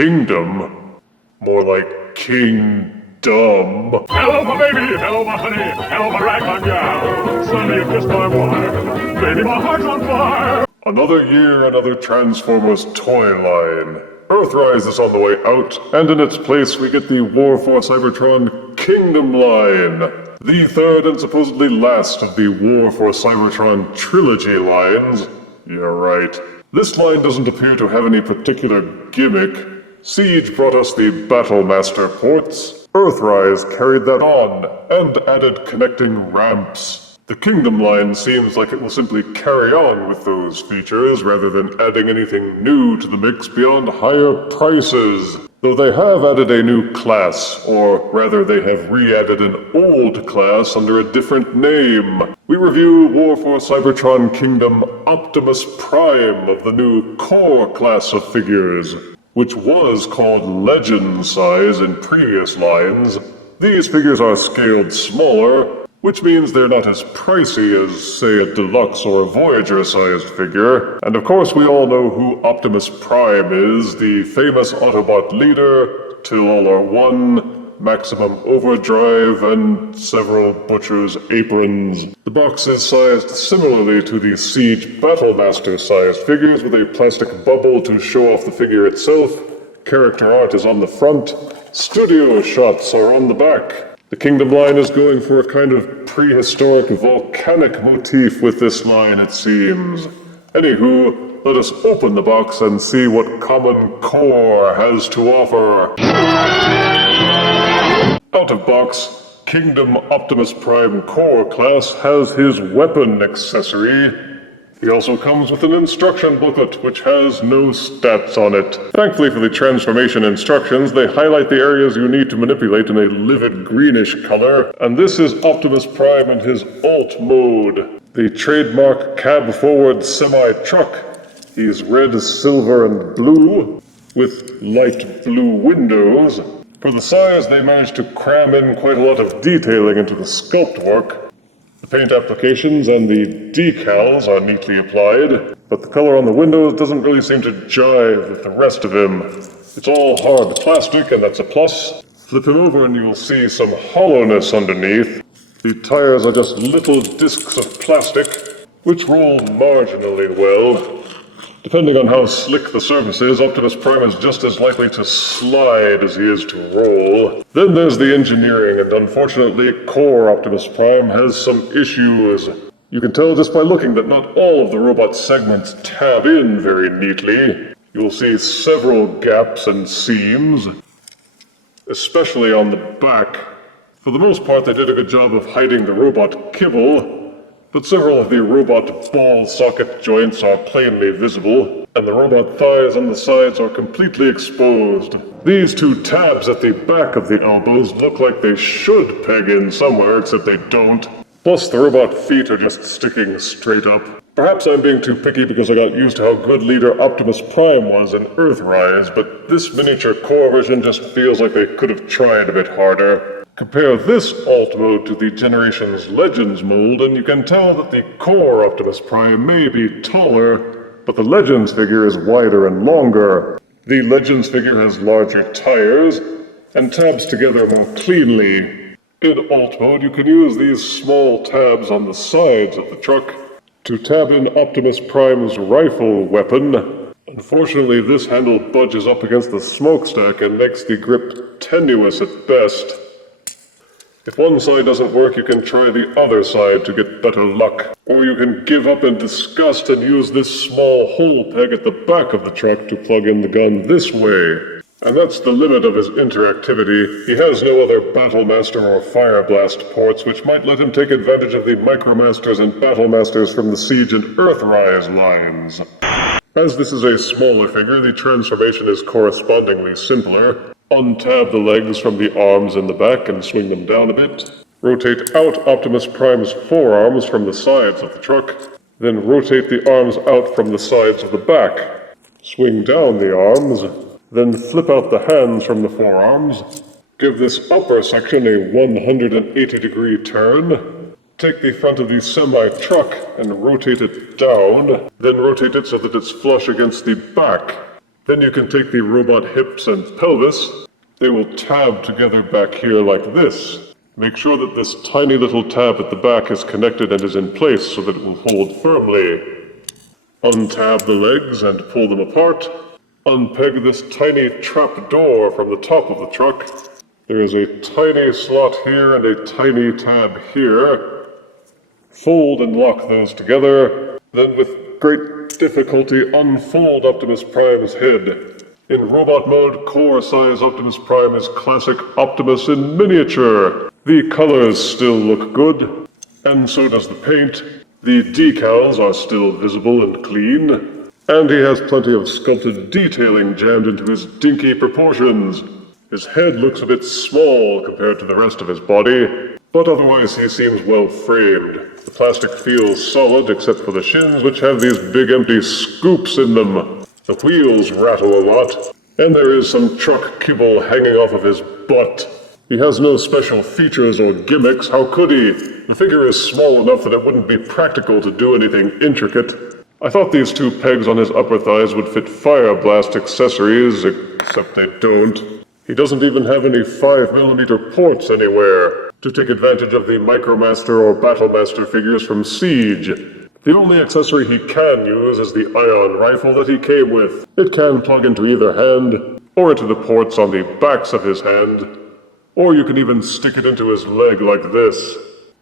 kingdom. More like King Dumb. Hello, my baby. Hello, my honey. Hello, my ragtime gal. Suddenly you kissed my wife. Baby, my heart's on fire. Another year, another Transformers toy line. Earthrise is on the way out, and in its place we get the War for Cybertron Kingdom line. The third and supposedly last of the War for Cybertron trilogy lines. Yeah, right. This line doesn't appear to have any particular gimmick. Siege brought us the Battlemaster ports. Earthrise carried that on, and added connecting ramps. The Kingdom line seems like it will simply carry on with those features rather than adding anything new to the mix beyond higher prices. Though they have added a new class, or rather they have re-added an old class under a different name. We review War for Cybertron Kingdom Optimus Prime of the new core class of figures, which was called Legend size in previous lines. These figures are scaled smaller, which means they're not as pricey as, say, a deluxe or a Voyager-sized figure. And of course we all know who Optimus Prime is, the famous Autobot leader, Till All Are One, Maximum Overdrive, and several Butcher's aprons. The box is sized similarly to the Siege Battlemaster-sized figures, with a plastic bubble to show off the figure itself. Character art is on the front. Studio shots are on the back. The Kingdom line is going for a kind of prehistoric volcanic motif with this line, it seems. Anywho, let us open the box and see what common core has to offer. Out of box, Kingdom Optimus Prime core class has his weapon accessory. He also comes with an instruction booklet, which has no stats on it. Thankfully for the transformation instructions, they highlight the areas you need to manipulate in a livid greenish color, and this is Optimus Prime in his alt mode. The trademark cab-forward semi-truck. He's red, silver, and blue, with light blue windows. For the size, they managed to cram in quite a lot of detailing into the sculpt work. The paint applications and the decals are neatly applied, but the color on the windows doesn't really seem to jive with the rest of him. It's all hard plastic, and that's a plus. Flip him over and you'll see some hollowness underneath. The tires are just little discs of plastic, which roll marginally well. Depending on how slick the surface is, Optimus Prime is just as likely to slide as he is to roll. Then there's the engineering, and unfortunately, core Optimus Prime has some issues. You can tell just by looking that not all of the robot segments tab in very neatly. You'll see several gaps and seams, especially on the back. For the most part, they did a good job of hiding the robot kibble, but several of the robot ball socket joints are plainly visible, and the robot thighs on the sides are completely exposed. These two tabs at the back of the elbows look like they should peg in somewhere, except they don't. Plus, the robot feet are just sticking straight up. Perhaps I'm being too picky because I got used to how good leader Optimus Prime was in Earthrise, but this miniature core version just feels like they could have tried a bit harder. Compare this alt mode to the Generations Legends mold, and you can tell that the core Optimus Prime may be taller, but the Legends figure is wider and longer. The Legends figure has larger tires, and tabs together more cleanly. In alt mode, you can use these small tabs on the sides of the truck to tab in Optimus Prime's rifle weapon. Unfortunately, this handle budges up against the smokestack and makes the grip tenuous at best. If one side doesn't work, you can try the other side to get better luck. Or you can give up in disgust and use this small hole peg at the back of the truck to plug in the gun this way. And that's the limit of his interactivity. He has no other Battlemaster or Fire Blast ports, which might let him take advantage of the Micromasters and Battlemasters from the Siege and Earthrise lines. As this is a smaller figure, the transformation is correspondingly simpler. Untab the legs from the arms in the back and swing them down a bit. Rotate out Optimus Prime's forearms from the sides of the truck. Then rotate the arms out from the sides of the back. Swing down the arms. Then flip out the hands from the forearms. Give this upper section a 180-degree turn. Take the front of the semi-truck and rotate it down. Then rotate it so that it's flush against the back. Then you can take the robot hips and pelvis. They will tab together back here like this. Make sure that this tiny little tab at the back is connected and is in place so that it will hold firmly. Untab the legs and pull them apart. Unpeg this tiny trap door from the top of the truck. There is a tiny slot here and a tiny tab here. Fold and lock those together. Then with great difficulty unfold Optimus Prime's head. In robot mode, core-size Optimus Prime is classic Optimus in miniature. The colors still look good, and so does the paint. The decals are still visible and clean, and he has plenty of sculpted detailing jammed into his dinky proportions. His head looks a bit small compared to the rest of his body, but otherwise he seems well framed. The plastic feels solid except for the shins, which have these big empty scoops in them. The wheels rattle a lot, and there is some truck kibble hanging off of his butt. He has no special features or gimmicks, how could he? The figure is small enough that it wouldn't be practical to do anything intricate. I thought these two pegs on his upper thighs would fit Fire Blast accessories, except they don't. He doesn't even have any 5mm ports anywhere to take advantage of the Micromaster or Battlemaster figures from Siege. The only accessory he can use is the ion rifle that he came with. It can plug into either hand, or into the ports on the backs of his hand, or you can even stick it into his leg like this.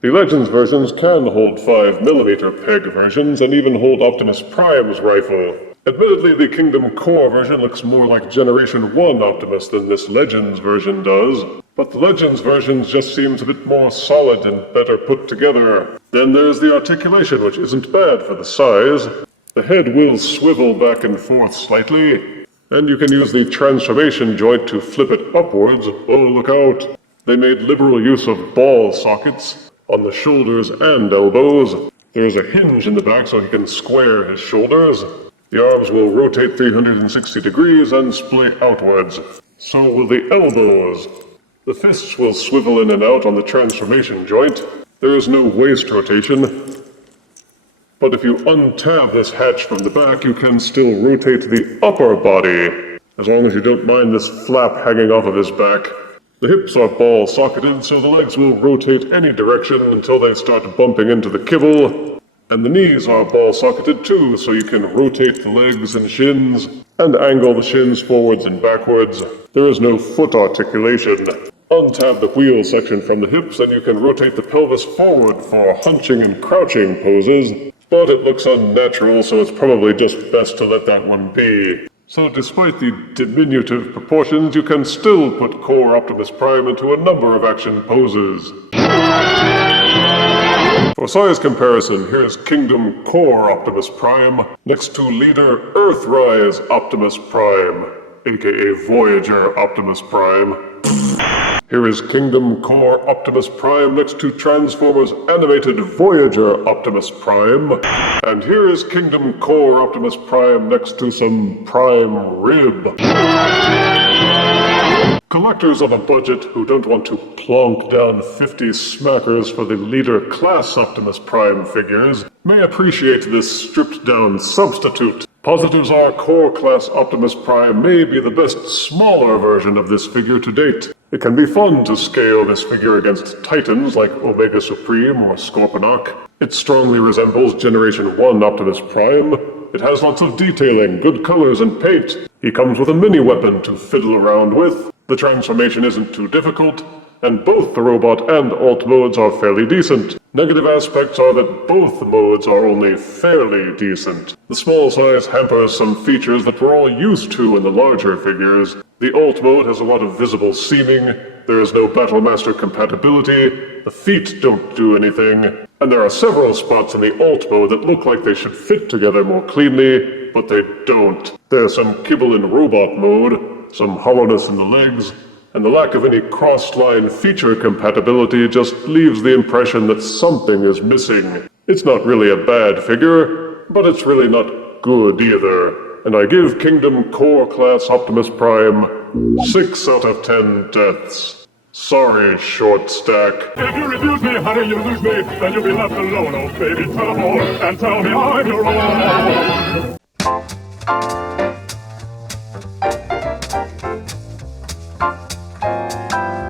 The Legends versions can hold 5mm peg versions and even hold Optimus Prime's rifle. Admittedly, the Kingdom Core version looks more like Generation 1 Optimus than this Legends version does, but the Legends version just seems a bit more solid and better put together. Then there's the Articulation, which isn't bad for the size. The head will swivel back and forth slightly, and you can use the transformation joint to flip it upwards. Oh, look out! They made liberal use of ball sockets on the shoulders and elbows. There's a hinge in the back so he can square his shoulders. The arms will rotate 360 degrees and splay outwards. So will the elbows. The fists will swivel in and out on the transformation joint. There is no waist rotation. But if you untab this hatch from the back, you can still rotate the upper body, as long as you don't mind this flap hanging off of his back. The hips are ball-socketed, so the legs will rotate any direction until they start bumping into the kibble. And the knees are ball-socketed too, so you can rotate the legs and shins, and angle the shins forwards and backwards. There is no foot articulation. Untab the wheel section from the hips, and you can rotate the pelvis forward for hunching and crouching poses. But it looks unnatural, so it's probably just best to let that one be. So despite the diminutive proportions, you can still put core Optimus Prime into a number of action poses. For size comparison, here's Kingdom Core Optimus Prime next to Leader Earthrise Optimus Prime, aka Voyager Optimus Prime. Here is Kingdom Core Optimus Prime next to Transformers Animated Voyager Optimus Prime. And here is Kingdom Core Optimus Prime next to some Prime Rib. Collectors on a budget who don't want to plonk down 50 smackers for the Leader Class Optimus Prime figures may appreciate this stripped-down substitute. Positives are Core Class Optimus Prime may be the best smaller version of this figure to date. It can be fun to scale this figure against titans like Omega Supreme or Scorponok. It strongly resembles Generation 1 Optimus Prime. It has lots of detailing, good colors, and paint. He comes with a mini-weapon to fiddle around with. The transformation isn't too difficult, and both the robot and alt modes are fairly decent. Negative aspects are that both modes are only fairly decent. The small size hampers some features that we're all used to in the larger figures. The alt mode has a lot of visible seaming, there is no Battlemaster compatibility, the feet don't do anything, and there are several spots in the alt mode that look like they should fit together more cleanly, but they don't. There's some kibble in robot mode, some hollowness in the legs, and the lack of any cross-line feature compatibility just leaves the impression that something is missing. It's not really a bad figure, but it's really not good either. And I give Kingdom Core Class Optimus Prime 6 out of 10 deaths. Sorry, Short Stack. If you refuse me, honey, you lose me, then you'll be left alone, oh baby, tell them all, and tell me I'm your own. Bye.